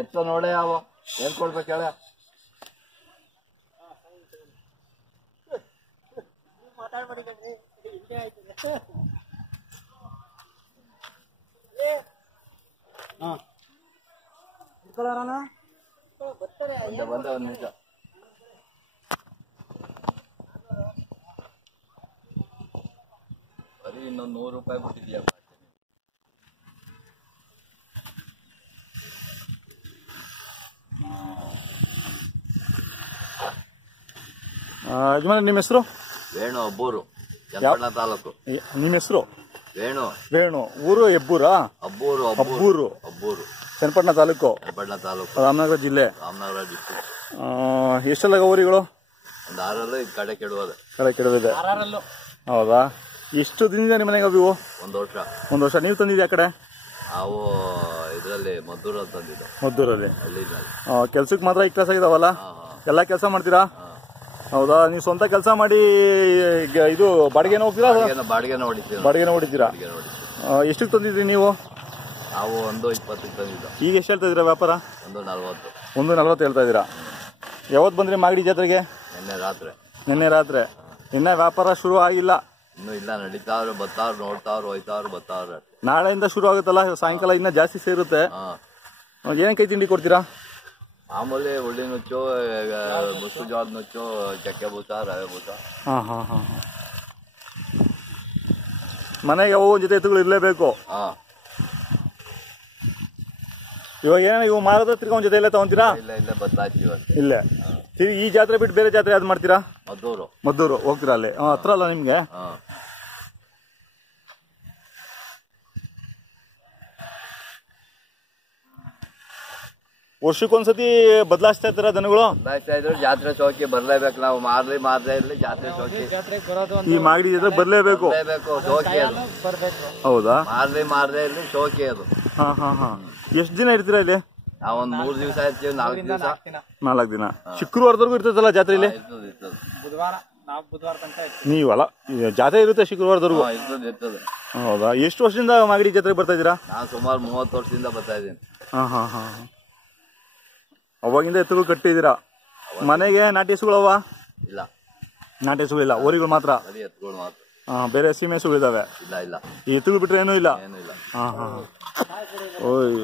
ಎತ್ತ ನೋಡೆ ಯಾವ ಏನ್ ಕೊಡ್ಬೇಕು ಹೇಳ ಬಂದ ಒಂದ್ ನಿಮಿಷ ಬರೀ ಇನ್ನೊಂದು 100 ರೂಪಾಯಿ ಬಿಟ್ಟಿದ್ಯಾ ಯಜಮಾನ ನಿಮ್ಮ ಹೆಸರು? ವೇಣು ಅಬ್ಬೂರು, ಚನ್ನಪಟ್ಟಣ ತಾಲೂಕು. ನಿಮ್ಮ ಹೆಸರು? ವೇಣು. ವೇಣು. ಊರು ಹೆಬ್ಬೂರಾ? ಅಬ್ಬೂರು. ಅಬ್ಬೂರು. ಅಬ್ಬೂರು, ಚನ್ನಪಟ್ಟಣ ತಾಲೂಕು. ಚನ್ನಪಟ್ಟಣ ತಾಲೂಕು, ರಾಮನಗರ ಜಿಲ್ಲೆ. ರಾಮನಗರ ಡಿಸ್ಟ್ರಿಕ್ಟ್. ಎಷ್ಟೆಲ್ಲ ಊರುಗಳು? ಒಂದು 6 ಕಡೆ ಕೆಡುವದೆ. ಕಡೆ ಕೆಡುವಿದೆ. ಹೌದಾ? ಎಷ್ಟು ದಿನದಿಂದ ನಿಮ್ಮ ಮನೆಗೆ ಅವು? ಒಂದು ವರ್ಷ. ಒಂದು ವರ್ಷ. ನೀವು ತಂದಿದ್ಯಾ ಆ ಕಡೆ? ನಾವು ಇದರಲ್ಲಿ ಮದ್ದೂರಲ್ಲಿ ತಂದಿದ್ದು. ಮದ್ದೂರಲ್ಲಿ. ಕೆಲ್ಸಕ್ಕೆ ಮಾತ್ರ ಈ ಕೆಲಸ ಆಗಿದಾವಲ್ಲ? ಎಲ್ಲ ಕೆಲಸ ಮಾಡ್ತೀರಾ? ಹೌದಾ? ನೀವು ಸ್ವಂತ ಕೆಲಸ ಮಾಡಿ ಇದು ಬಾಡಿಗೆನ ಹೋಗ್ತೀರಾ? ಬಾಡಿಗೆನ ಹೊಡಿತೀವಿ. ಬಾಡಿಗೆನ ಹೊಡಿತೀರಾ? ಎಷ್ಟಕ್ಕೆ ತಂದಿದ್ರಿ ನೀವು? ನಾವು 1.20 ತಂದಿದ್ದು. ಈಗ ಎಷ್ಟು ಹೇಳ್ತಾ ಇದ್ದೀರಾ ವ್ಯಾಪಾರ? 1.40. 1.40 ಹೇಳ್ತಾ ಇದ್ದೀರಾ. ಯಾವತ್ತು ಬಂದ್ರಿ ಮಾಗಡಿ ಜಾತ್ರೆಗೆ? ನಿನ್ನೆ ರಾತ್ರಿ. ಇನ್ನ ವ್ಯಾಪಾರ ಶುರು ಆಗಿಲ್ಲ? ಇನ್ನೂ ಇಲ್ಲ, ನಡೀತಾವ್ರೆ, ಬರ್ತಾವ್ರು, ನೋಡ್ತಾವ್ರು, ಹೋಯ್ತಾವ್ರು, ಬರ್ತಾವ್ರೆ. ನಾಳೆಯಿಂದ ಶುರು ಆಗುತ್ತಲ್ಲ, ಸಾಯಂಕಾಲ ಇನ್ನ ಜಾಸ್ತಿ ಸೇರುತ್ತೆ. ಏನ್ ಕೈ ತಿಂಡಿ ಕೊಡ್ತೀರಾ? ಮಾಮೂಲಿ ಹುಳಿ ನುಚ್ಚು, ಮುಸು ಜೋಳದ ನುಚ್ಚು, ಚಕ್ಕೆ ಬೂಸ, ರವೆ ಬೂಸ. ಮನೆಗೆ ಯಾವ ಜೊತೆ ಎತ್ತುಗಳು ಇರ್ಲೇಬೇಕು. ಇವಾಗ ಏನ ಇವು ಮಾರೋದ ತಿರ್ಗ ಒಂದ್ ಜೊತೆ ಎಲ್ಲ ತಗೊಂತೀರಾ? ಇಲ್ಲ ಬರ್ತಾಯ್ತೀವಿ. ಇಲ್ಲೇ ಈ ಜಾತ್ರೆ ಬಿಟ್ಟು ಬೇರೆ ಜಾತ್ರೆ ಯಾವ್ದು ಮಾಡ್ತೀರಾ? ಮದ್ದೂರು ಹೋಗ್ತೀರಾ? ಅಲ್ಲಿ ಹತ್ರ ಅಲ್ಲ ನಿಮ್ಗೆ? ವರ್ಷಕ್ಕೊಂದ್ಸತಿ ಬದಲಾಯಿಸ್ತಾ ಇರ್ತಾರ ದನಗಳು? ಬದಲಾಯಿಸ್ತಾ ಇದ್ರು. ಜಾತ್ರೆ ಶೋಕಿ ಬರ್ಲೇಬೇಕು ನಾವು. ಮಾರದೇ ಇರ್ಲಿ ಜಾತ್ರೆ ಶೋಕಿ. ಈ ಮಾಗಡಿ ಜಾತ್ರೆ ಬರ್ಲೇಬೇಕು. ಶೋಕಿ ಅದು. ಹೌದಾ? ಮಾರದೇ ಇರ್ಲಿ ಶೋಕಿ ಅದು. ಎಷ್ಟು ದಿನ ಇರ್ತೀರಾ ಇಲ್ಲಿ? ನಾವೊಂದ್ 3 ದಿವಸ ಇರ್ತೀವಿ. 4 ದಿನ. ಶುಕ್ರವಾರದವರೆಗೂ ಇರ್ತದಲ್ಲ ಜಾತ್ರೆ ಇಲ್ಲಿ? ನೀವಲ್ಲ, ಜಾತ್ರೆ ಇರುತ್ತೆ ಶುಕ್ರವಾರದವರೆಗೂ? ಹೌದಾ? ಎಷ್ಟು ವರ್ಷದಿಂದ ಮಾಗಡಿ ಜಾತ್ರೆ ಬರ್ತಾ ಇದ್ದೀರಾ? ನಾನು ಸುಮಾರು 30 ವರ್ಷದಿಂದ ಬರ್ತಾ ಇದ್ದೀನಿ. ಅವಾಗಿಂದ ಎತ್ತುಗಳು ಕಟ್ಟಿದ್ದೀರಾ? ಮನೆಗೆ ನಾಟಿ ಹಸುಗಳವ? ಇಲ್ಲ, ನಾಟಿ ಹಸುಗಳು ಇಲ್ಲ, ಓರಿಗಳು ಮಾತ್ರ? ಎತ್ತುಗಳು ಮಾತ್ರ. ಬೇರೆ ಸೀಮೆ ಹಸುಗಳು ಇದಾವೆ? ಇಲ್ಲ. ಈ ಎತ್ತುಗಳು ಬಿಟ್ರೆ ಏನೂ ಇಲ್ಲ? ಏನೂ ಇಲ್ಲ. ಓಯ್